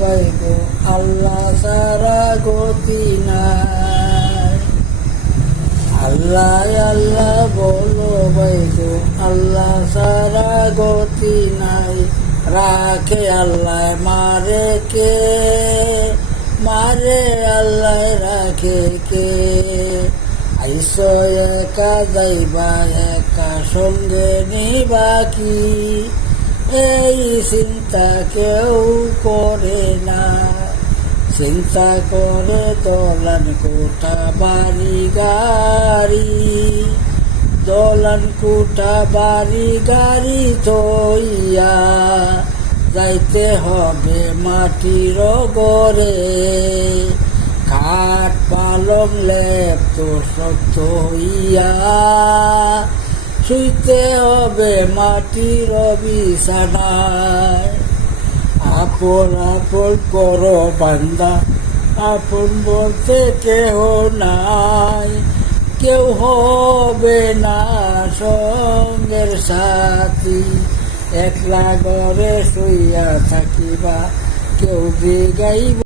বাইব আল্লাহ সারা গতি নাই। আল্লাহ আল্লাহ বলো বাইব আল্লাহ সারা গতি নাই। রাখে আল্লাহ মারে কে, মারে আল্লাহ রাখে কে। আইসো একা যাইবা একা সঙ্গে নিবা কি, এই চিন্তা কেউ করে না। চিন্তা করে দলান কোঠা বাড়ি গাড়ি, দলান কোঠা বাড়ি গাড়ি থইয়া যাইতে হবে মাটির ঘরে। খাট পালং লেপ তো শক্ত হইয়া শুইতে হবে মাটির বিছানায়। আপন আপন করো বান্দা, আপন বলতে কেহ নাই। কেউ হবে না সঙ্গের সাথী, একলা ঘরে শুইয়া থাকিবা কেউ জিগাইব।